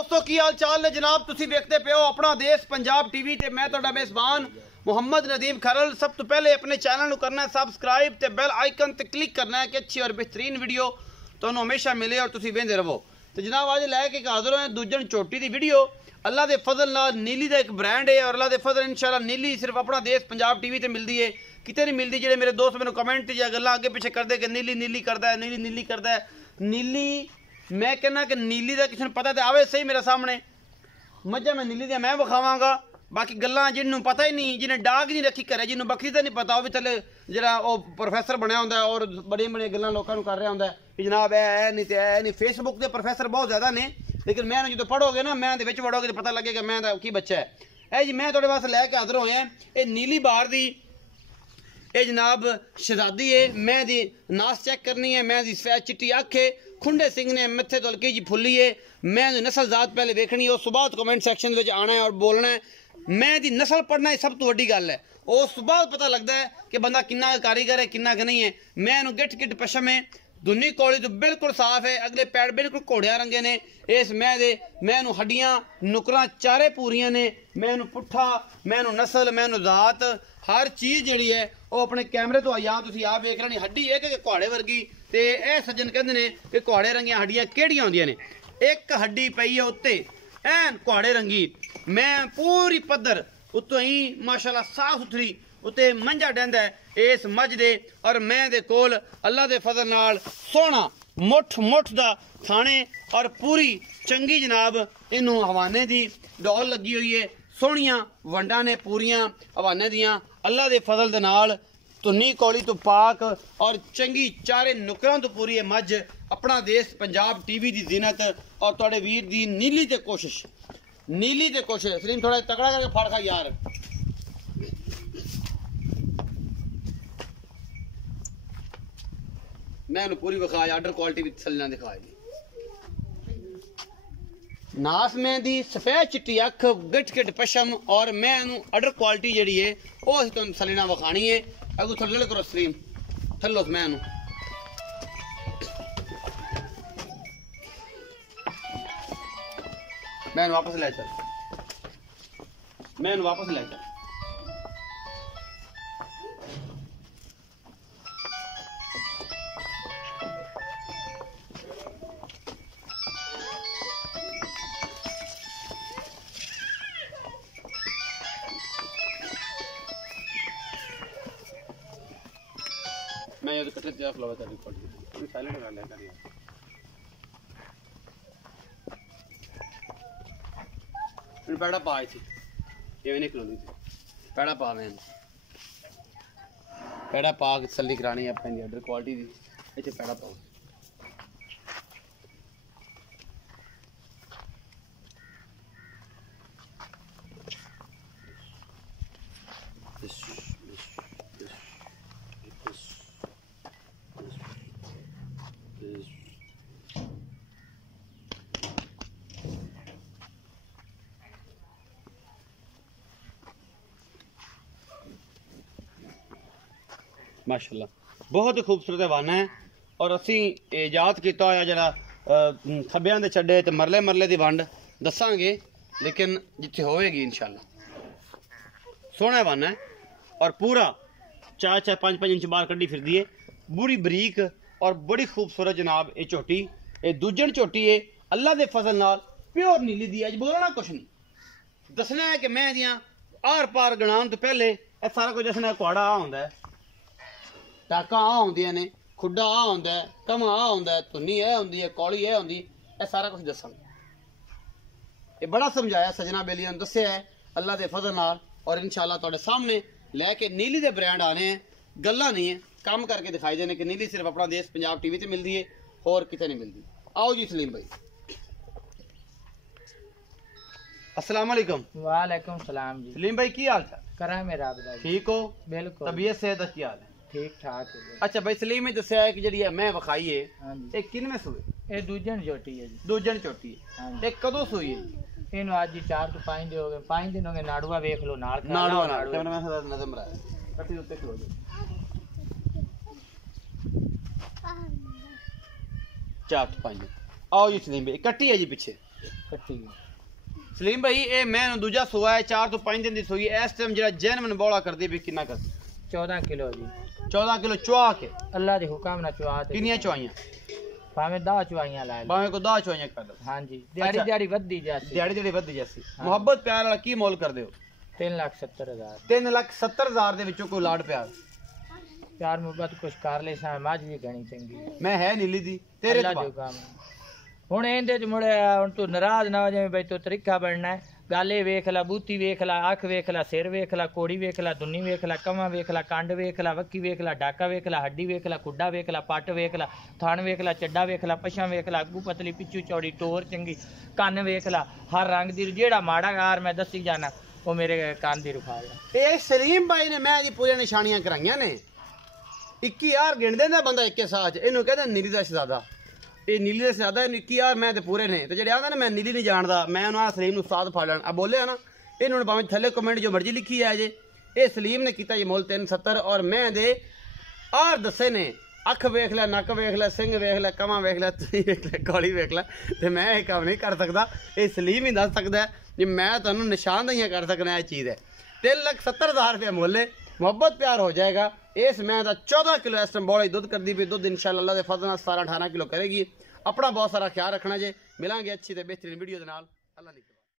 दोस्तों की हाल चाल ने जनाब तुसी देखते पे हो अपना देश पंजाब टीवी ते मैं तुहाडा मेज़बान मुहम्मद नदीम खरल। सब तो पहले अपने चैनल को करना है सब्सक्राइब ते बेल आइकन ते क्लिक करना है कि अच्छी और बेहतरीन वीडियो तुहानू हमेशा मिले और तुसी वेंदे रहो। तो जनाब अज लैके हाजिर होए दूजन चोटी की वीडियो। अल्लाह के फजल नाल नीली का एक ब्रांड है और अल्लाह के फजल इंशाल्लाह नीली सिर्फ अपना देश पंजाब टीवी ते मिलती है, कितने नहीं मिलती। जो मेरे दोस्त मैंने कमेंट या गल्लां अगे पिछे करते कि नीली नीली करता है, नीली नीली करता है। नीली मैं कहना कि नीली का किसी ने पता तो आवे सही मेरे सामने मझा मैं नीली मैं विखावांगा। बाकी गल्लां जिन्होंने पता ही नहीं, जिन्हें डाक नहीं रखी करे, जिन्होंने बकरी का नहीं पता वह भी थले जरा प्रोफैसर बनया होंगे और बड़िया बड़िया गल्लां लोगों को कर रहा होंगे कि जनाब है नहीं तो है नहीं। फेसबुक के प्रोफैसर बहुत ज़्यादा ने, लेकिन मैं जो पढ़ोगे ना मैं पढ़ोगे तो पता लगेगा मैं की बच्चा है। जी मैं थोड़े वास्ते लैके हाजिर होए हैं ये नीली बार दी ये जनाब शहजादी है। मैं दी नास चेक करनी है, मैं दी सफेद चिट्टी अख है, खुंडे सिंह ने मत्थे तो हल्की जी फुली है। मैं नस्ल जात पहले देखनी है, उस बाद कमेंट सैक्शन में आना है और बोलना है। मैं दी नस्ल पढ़ना सब तो वड्डी गल है, उस बाद पता लगता है कि बंदा किन्ना कारीगर है किन्ना का नहीं है। मैं गिट गिट पशम है, दुनी कौली तो बिल्कुल साफ है, अगले पैर बिल्कुल घोड़िया रंगे ने। इस मैं हड्डियां नुकरां चारे पूरियां ने। मैं पुट्ठा मैं नस्ल मैं जात हर चीज़ जी है वो अपने कैमरे तो या तुम आप वेख लेनी। हड्डी है कि घोड़े वर्गी तो यह सज्जन कहते हैं कि घोड़े रंगिया हड्डियां केड़ियां होंदियां ने। एक हड्डी पई है उत्ते ऐन घोड़े रंगी, मैं पूरी पद्धर उत्तों ही माशाल्लाह साफ सुथरी उत्ते मंझा डैंदा है इस मझ दे। और मैं दे कोल अल्लाह दे फजल नाल सोहना मुठ मुठ दा थाने और पूरी चंगी जनाब इनू हवाने दी डॉल लगी हुई है। सोहनियां वंडा ने पूरियां हवाने दियां अल्लाह दे फजल दे नाल तुन्नी कौली तो पाक और चंगी चारे नुकरां तो पूरी है मझ। अपना देश पंजाब टीवी दी जिनत और तुहाडे वीर दी नीली ते कोशिश सलीम थोड़ा तगड़ा करके फड़ खा यार। मैं पूरी विखाया आर्डर क्वालिटी भी थल्ले दिखाई नास में दी सफेद चिट्टी अख गिट गिट पशम और मैं आर्डर क्वालिटी जी है वह तुम थल्ले विखानी है। अगू थल्ले करो सलीम थल्लो मैं वापस ले चल वापस ले चल। मैं ये कटले तेरा फ्लावर का रिकॉर्ड मैं साइलेंट कर ले कर यार। फिर पैड़ा पा आई थी ये नहीं खलोनी थी पैड़ा पा मैं पैड़ा पा के तसल्ली करानी है अपनी ऑर्डर क्वालिटी दी इत्थे पैड़ा पाओ। माशाल्लाह बहुत ही खूबसूरत हवाना है और असी ईजाद किया होया जरा खब्बियां दे छड्डे ते मरले मरले दी वंड दसांगे, लेकिन जिथे होएगी इंशाल्लाह। सोहना हवाना है और पूरा 4-5 इंच बाहर कड्डी फिरदी है, बुरी बरीक और बड़ी खूबसूरत जनाब ये झोटी ये दूजन झोटी है अल्लाह के फजल नाल प्योर नीली दी। अज बोलना कुछ नहीं दसना है कि मैं दियाँ आर पार गणान तो पहले यह सारा कुछ दसना। कुआड़ा आ होंदा है, टाका आ होंदियां ने, खुड्डा आ होंदा है, कमा आ होंदा है, तुन्नी है होंदी है, कौली है होंदी है, सारा कुछ दसांगे। ये बड़ा समझाया सजना बेलियां दस्या है अल्लाह के फजल नाल और इंशाल्लाह तुहाडे सामने लैके नीली दे ब्रांड आने हैं। गल्लां नहीं है काम करके दिखाई देने कि नीली सिर्फ अपना देश पंजाब टीवी ते मिलती है होर किते नहीं मिलती। आओ जी सलीम भाई। अस्सलाम वालेकुम। वालेकुम सलाम जी। सलीम भाई की हाल चाल? करा मेरा ठीक हो? बिल्कुल। तबीयत सेहत की हाल है? ठीक ठाक है। अच्छा भाई सलीम ने दस्या है कि जी मैं विखाई है ये किनवें सूए? ये दूजन झोटी है जी। दूजन झोटी है ये कदों सूई है? इन्हों आज 4 तो 5 दिन हो गए, 5 दिन हो गए। नाड़ुआ वेख लो नाल नाड़ुआ कैमरामैन साहब नजर मराया कटी उत्ते खलो जी 4 तो 5। आओ जी सलीम भाई कट्टी है जी पीछे ਕੱਟੀ सलीम भाई ये मैं दूजा सोया है 4 तो 5 दिन की सोई इस टाइम जो जैनमन बौला कर दी भी कितना कर 14 किलो जी 14 किलो चुआ के अल्लाह के हुक्म ना चुआ ते किनिया चुआइयां भाਵੇਂ 10 ਚੁਆਈਆਂ ਲਾ ਲੈ भाਵੇਂ को 10 चुआइयां कर दो ਹਾਂਜੀ ਦਿਹਾੜੀ ਦਿਹਾੜੀ ਵੱਧਦੀ ਜਾਸੀ ਦਿਹਾੜੀ ਵੱਧਦੀ ਜਾਸੀ ਮੁਹੱਬਤ ਪਿਆਰ ਵਾਲਾ ਕੀ ਮੁੱਲ ਕਰਦੇ ਹੋ 3,70,000 3,70,000 ਦੇ ਵਿੱਚੋਂ ਕੋਈ ਲਾਡ ਪਿਆਰ ਪਿਆਰ ਮੁਹੱਬਤ ਕੁਛ ਕਰ ਲੈ ਸਾਂ ਮੱਝ ਵੀ ਗਣੀ ਚੰਗੀ ਮੈਂ ਹੈ ਨੀਲੀ ਦੀ ਤੇਰੇ ਅੱਲਾ ਚ ਦੇ ਕੰਮ ਹੁਣ ਇਹਦੇ ਚ ਮੁੜੇ ਹੁਣ ਤੂੰ ਨਾਰਾਜ਼ ਨਾ ਹੋ ਜਾਵੇਂ ਬਈ ਤੂੰ ਤਰੀਕਾ ਬਣਨਾ ਹੈ ਗੱਲ ਇਹ ਵੇਖ ਲੈ ਬੂਤੀ ਵੇਖ ਲੈ ਅੱਖ ਵੇਖ ਲੈ ਸਿਰ ਵੇਖ ਲੈ ਕੋੜੀ ਵੇਖ ਲੈ ਦੁੰਨੀ ਵੇਖ ਲੈ ਕਮਾ ਵੇਖ ਲੈ ਕੰਡ ਵੇਖ ਲੈ ਵੱਕੀ ਵੇਖ ਲੈ ਡਾਕਾ ਵੇਖ ਲੈ ਹੱਡੀ ਵੇਖ ਲੈ ਕੁੱਡਾ ਵੇਖ ਲੈ ਪੱਟ ਵੇਖ ਲੈ ਥਣ ਵੇਖ ਲੈ ਚੱਡਾ ਵੇਖ ਲੈ ਪਛਾਂ ਵੇਖ ਲੈ ਅੱਗੂ ਪਤਲੀ ਪਿੱਛੂ ਚੌੜੀ ਟੋਰ ਚੰਗੀ ਕੰਨ ਵੇਖ ਲੈ ਹਰ ਰੰਗ ਦੀ ਜਿਹੜਾ ਮਾੜਾ ਯਾਰ ਮੈਂ ਦੱਸੀ ਜਾਣਾ ਉਹ ਮੇਰੇ ਕੰਨ ਦੀ ਰੁਖਾ ਲਿਆ ਇਹ ਸਲੀਮ ਭਾਈ ਨੇ ਮੈਂ ਇਹਦੀ ਪੂਰੀਆਂ ਨਿਸ਼ਾਨੀਆਂ ਕਰਾਈਆਂ ਨੇ 21000 ਗਿਣਦੇ ਨੇ ਬੰਦਾ ਇੱਕੇ ਸਾਹ ਚ ਇਹਨੂੰ ਕਹਿੰਦੇ ਨੀਲੀ ਦਾ ਸ਼ਹਜ਼ਾਦਾ ਇਹ ਨੀਲੀ ਦਾ ਸ਼ਹਜ਼ਾਦਾ 21000 ਮੈਂ ਤੇ ਪੂਰੇ ਨੇ ਤੇ ਜਿਹੜੇ ਆਂਦੇ ਨੇ ਮੈਂ ਨੀਲੀ ਨਹੀਂ ਜਾਣਦਾ ਮੈਂ ਉਹਨੂੰ ਆ ਸਲੀਮ ਨੂੰ ਉਸਤਾਦ ਫੜ ਲੈਣ ਆ ਬੋਲਿਆ ਨਾ ਇਹਨੂੰ ਭਾਵੇਂ ਥੱਲੇ ਕਮੈਂਟ ਜੋ ਮਰਜ਼ੀ ਲਿਖੀ ਆ ਜੇ ਇਹ ਸਲੀਮ ਨੇ ਕੀਤਾ ਇਹ ਮੁੱਲ 370 ਔਰ ਮੈਂ ਦੇ ਆਰ ਦੱਸੇ ਨੇ ਅੱਖ ਵੇਖ ਲੈ ਨੱਕ ਵੇਖ ਲੈ ਸਿੰਘ ਵੇਖ ਲੈ ਕਮਾ ਵੇਖ ਲੈ ਤੁਸੀਂ ਵੇਖ ਲੈ ਕਾਲੀ ਵੇਖ ਲੈ ਤੇ ਮੈਂ ਇਹ ਕੰਮ ਨਹੀਂ ਕਰ ਸਕਦਾ ਇਹ ਸਲੀਮ ਹੀ ਦੱਸ ਸਕਦਾ ਜੇ ਮੈਂ ਤੁਹਾਨੂੰ ਨਿਸ਼ਾਨਦਹੀਆਂ ਕਰ ਸਕਦਾ ਇਹ ਚੀਜ਼ ਹੈ 3,70,000 रुपया मुल है मुहब्बत प्यार हो जाएगा इस मैं 14 किलो इस टाइम बौला दुध कर दी भी दुध इंशाल्लाह अल्लाह दे फजल नाल 17-18 किलो करेगी अपना बहुत सारा ख्याल रखना जे मिलांगे अच्छी ते बेहतरीन वीडियो दे नाल अल्लाह निक